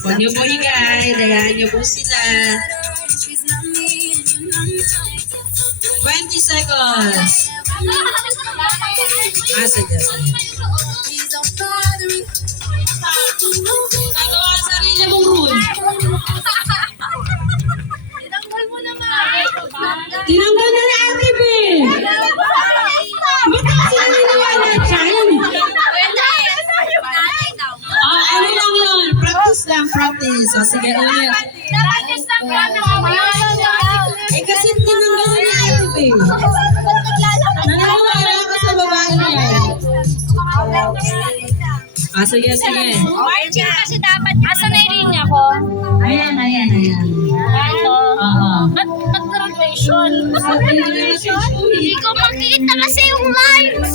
Huwag niyo po higay. Dayahan niyo po sila. 20 seconds. Sige. Nagawa ang sarili mong rule. Tinanggal na ni Ate B. Ba't kasi naniniwala dyan? Ano lang yun? Practice lang, practice. Sige, ulit. Kasi tinanggal na ni Ate B. Naniniwala ka sa babae niya. Sige. Marching kasi dapat. Asa na yung linya ko? Ayan. Ito. Ba't graduation? Hindi Hindi ko makita kasi yung lights.